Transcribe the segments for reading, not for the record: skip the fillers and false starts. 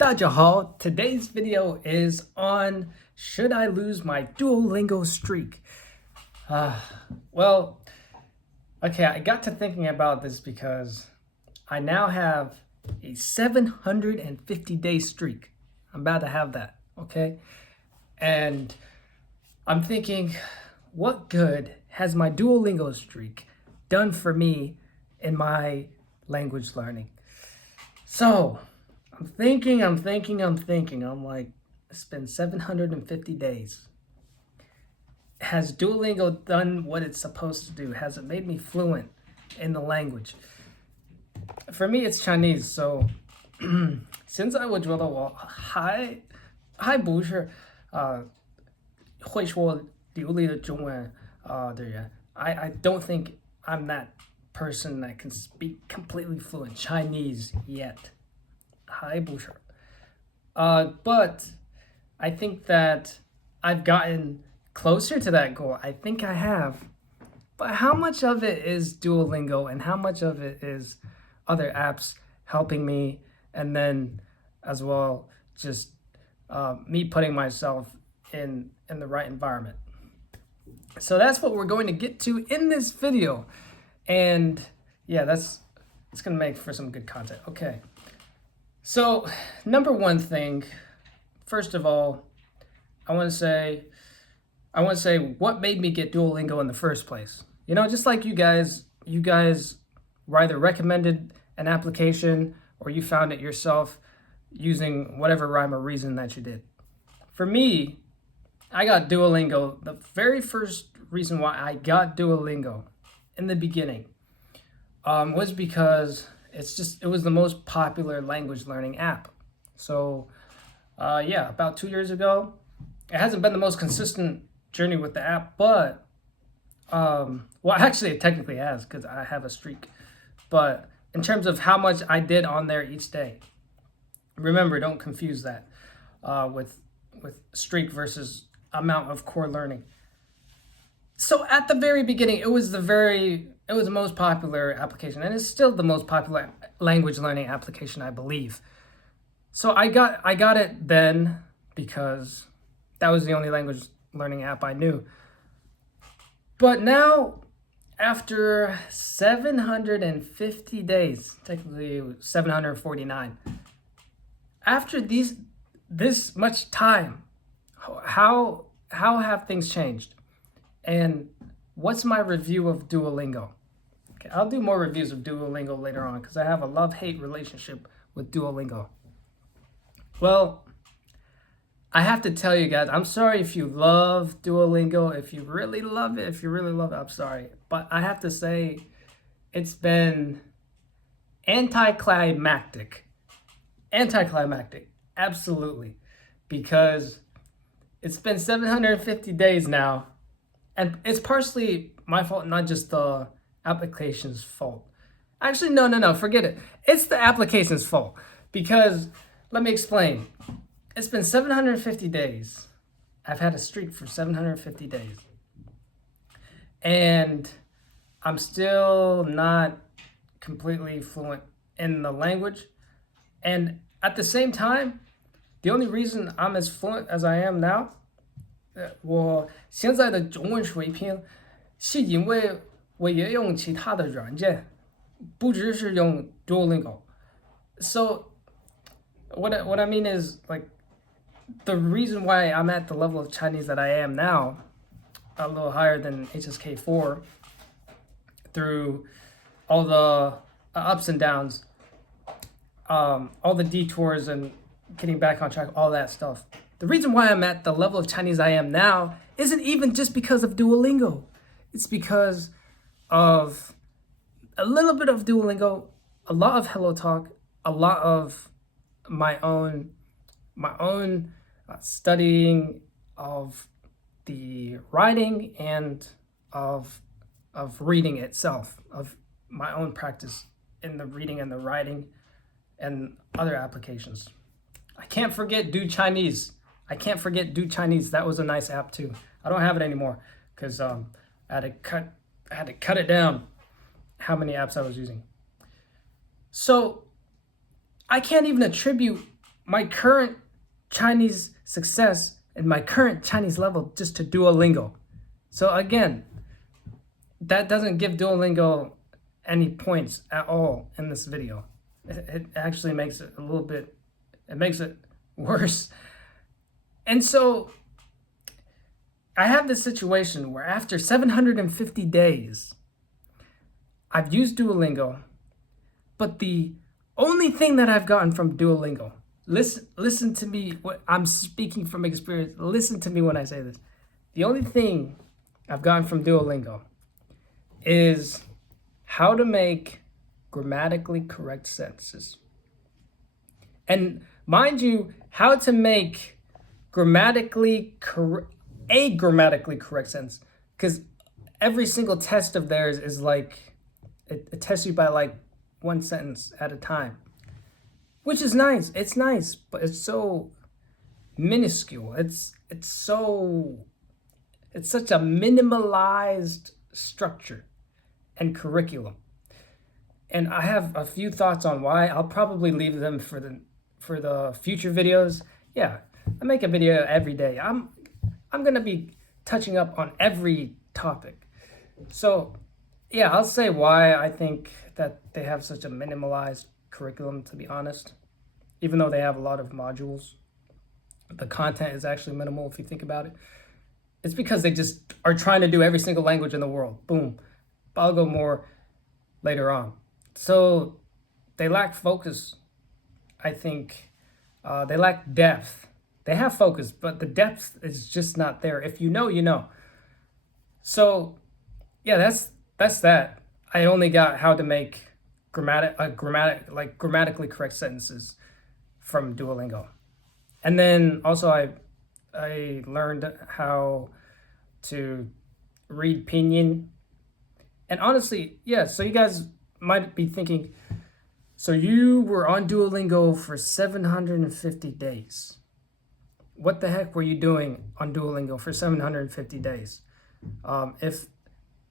大家好, today's video is on should I lose my Duolingo streak? Well, okay, I got to thinking about this because I now have a 750-day streak. I'm about to have that, okay? And I'm thinking, what good has my Duolingo streak done for me in my language learning? So, I'm thinking. I'm like, it's been 750 days. Has Duolingo done what it's supposed to do? Has it made me fluent in the language? For me, it's Chinese. So, 现在我觉得我还不是会说流利的中文的人。I don't think I'm that person that can speak completely fluent Chinese yet. 还不是. But I think that I've gotten closer to that goal. I think I have. But how much of it is Duolingo and how much of it is other apps helping me, and then as well just me putting myself in the right environment? So that's what we're going to get to in this video. And yeah, it's going to make for some good content. Okay. So, number one thing, first of all, I want to say what made me get Duolingo in the first place. You know, just like you guys were either recommended an application or you found it yourself using whatever rhyme or reason that you did. For me, I got Duolingo. The very first reason why I got Duolingo in the beginning was because it was the most popular language learning app. So yeah, about 2 years ago. It hasn't been the most consistent journey with the app, but well, actually it technically has because I have a streak. But in terms of how much I did on there each day, remember, don't confuse that with streak versus amount of core learning. So at the very beginning, it was the most popular application, and it's still the most popular language learning application, I believe. So I got it then because that was the only language learning app I knew. But now, after 750 days, technically 749, after this much time, how have things changed? And what's my review of Duolingo? Okay, I'll do more reviews of Duolingo later on because I have a love-hate relationship with Duolingo. Well, I have to tell you guys, I'm sorry if you love Duolingo, if you really love it, I'm sorry. But I have to say, it's been anticlimactic, absolutely. Because it's been 750 days now, and it's partially my fault, not just the application's fault. Actually, no, forget it. It's the application's fault. Because, let me explain. It's been 750 days. I've had a streak for 750 days. And I'm still not completely fluent in the language. And at the same time, the only reason I'm as fluent as I am now, 我现在的中文水平是因为我也用其他的软件，不只是用 Duolingo. So what I mean is, like, the reason why I'm at the level of Chinese that I am now, a little higher than HSK4, through all the ups and downs, all the detours and getting back on track, all that stuff. The reason why I'm at the level of Chinese I am now isn't even just because of Duolingo. It's because of a little bit of Duolingo, a lot of Hello Talk, a lot of my own studying of the writing and of reading itself, of my own practice in the reading and the writing and other applications. I can't forget Do Chinese. That was a nice app too. I don't have it anymore because I had to cut it down how many apps I was using. So I can't even attribute my current Chinese success and my current Chinese level just to Duolingo. So again, that doesn't give Duolingo any points at all in this video. It actually makes it a little bit, it makes it worse. And so I have this situation where after 750 days, I've used Duolingo, but the only thing that I've gotten from Duolingo, listen to me, I'm speaking from experience, listen to me when I say this. The only thing I've gotten from Duolingo is how to make grammatically correct sentences. And mind you, how to make a grammatically correct sentence, because every single test of theirs is like, it tests you by like one sentence at a time, which is nice. It's nice, but it's so minuscule. It's such a minimalized structure and curriculum. And I have a few thoughts on why. I'll probably leave them for the future videos. Yeah, I make a video every day. I'm gonna be touching up on every topic. So yeah, I'll say why I think that they have such a minimalized curriculum, to be honest. Even though they have a lot of modules, the content is actually minimal if you think about it. It's because they just are trying to do every single language in the world. Boom. But I'll go more later on. So they lack focus, I think. They lack depth. They have focus, but the depth is just not there. If you know, you know. So yeah, that's that. I only got how to make grammatically correct sentences from Duolingo. And then also I learned how to read pinyin. And honestly, yeah, so you guys might be thinking, so you were on Duolingo for 750 days. What the heck were you doing on Duolingo for 750 days? If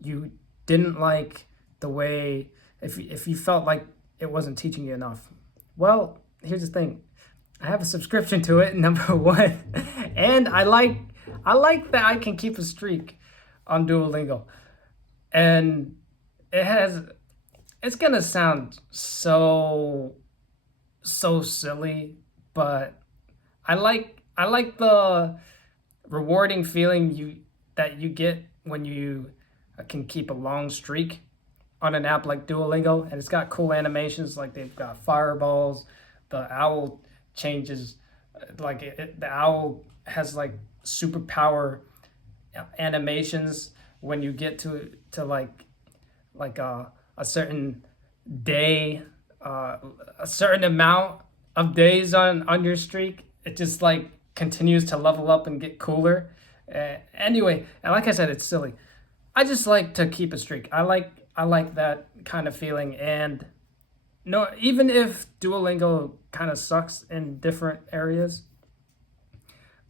you didn't like the way, if you felt like it wasn't teaching you enough. Well, here's the thing. I have a subscription to it, number one. And I like that I can keep a streak on Duolingo. And it's gonna sound so silly, but I like the rewarding feeling that you get when you can keep a long streak on an app like Duolingo. And it's got cool animations, like they've got fireballs, the owl changes, like the owl has like superpower animations when you get to like a certain day, a certain amount of days on your streak. It just like continues to level up and get cooler. Anyway, and like I said, it's silly. I just like to keep a streak. I like that kind of feeling. And no, even if Duolingo kind of sucks in different areas,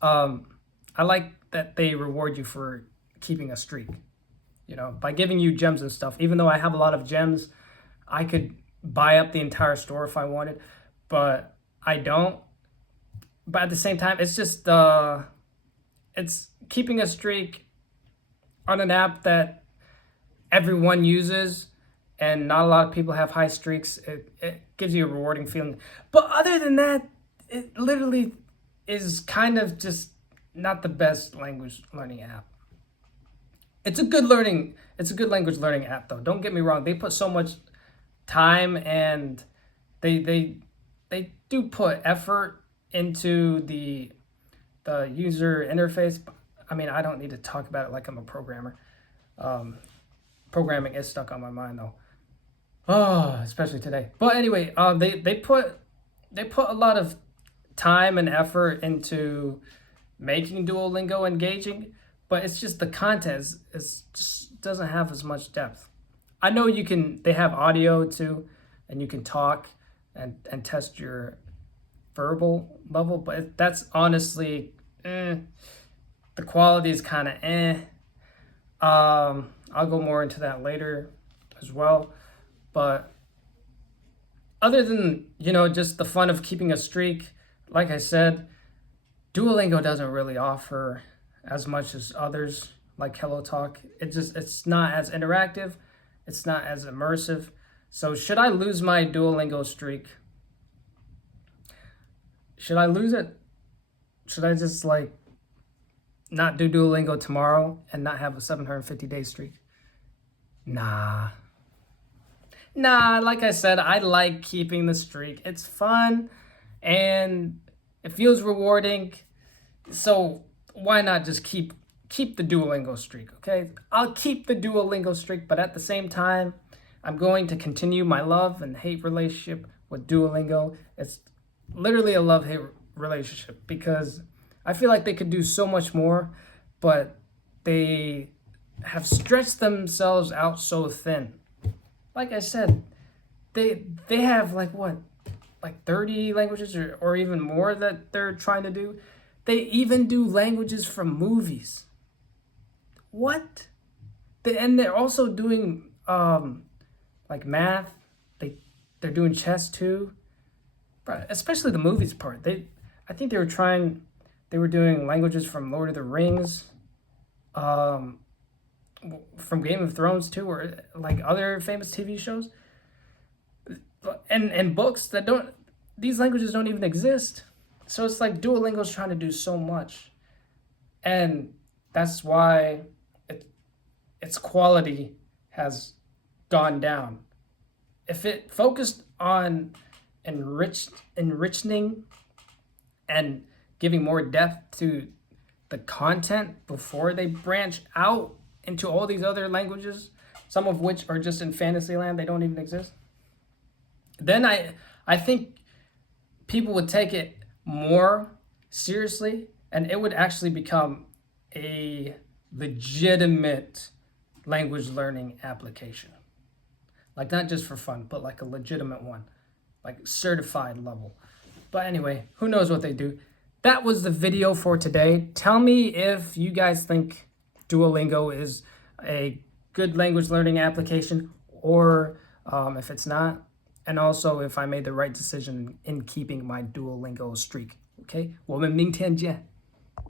I like that they reward you for keeping a streak, you know, by giving you gems and stuff. Even though I have a lot of gems, I could buy up the entire store if I wanted, but I don't. But at the same time, it's just it's keeping a streak on an app that everyone uses, and not a lot of people have high streaks. It gives you a rewarding feeling. But other than that, it literally is kind of just not the best language learning app. It's a good language learning app though. Don't get me wrong. They put so much time and they do put effort into the user interface. I mean, I don't need to talk about it like I'm a programmer. Programming is stuck on my mind though. Oh, especially today. But anyway, they put a lot of time and effort into making Duolingo engaging, but it's just the content is just doesn't have as much depth. I know they have audio too, and you can talk and test your verbal level, but that's honestly, the quality is kind of I'll go more into that later as well. But other than, just the fun of keeping a streak, like I said, Duolingo doesn't really offer as much as others like Hello Talk. It's not as interactive, it's not as immersive. So should I lose my Duolingo streak? Should I lose it? Should I just like not do Duolingo tomorrow and not have a 750-day streak? Nah. Nah, like I said, I like keeping the streak. It's fun and it feels rewarding. So why not just keep the Duolingo streak, okay? I'll keep the Duolingo streak, but at the same time, I'm going to continue my love and hate relationship with Duolingo. It's literally a love-hate relationship because I feel like they could do so much more, but they have stretched themselves out so thin. Like I said, they have like what? Like 30 languages or even more that they're trying to do. They even do languages from movies. What? And they're also doing like math. They're doing chess too. But especially the movies part. I think they were doing languages from Lord of the Rings, um, from Game of Thrones too, or like other famous TV shows. And books that don't these languages don't even exist. So it's like Duolingo's trying to do so much. And that's why its quality has gone down. If it focused on enriching and giving more depth to the content before they branch out into all these other languages, some of which are just in Fantasyland, they don't even exist, then I think people would take it more seriously and it would actually become a legitimate language learning application. Like not just for fun, but like a legitimate one, like certified level. But anyway, who knows what they do. That was the video for today. Tell me if you guys think Duolingo is a good language learning application or if it's not. And also if I made the right decision in keeping my Duolingo streak. Okay? 我们明天见.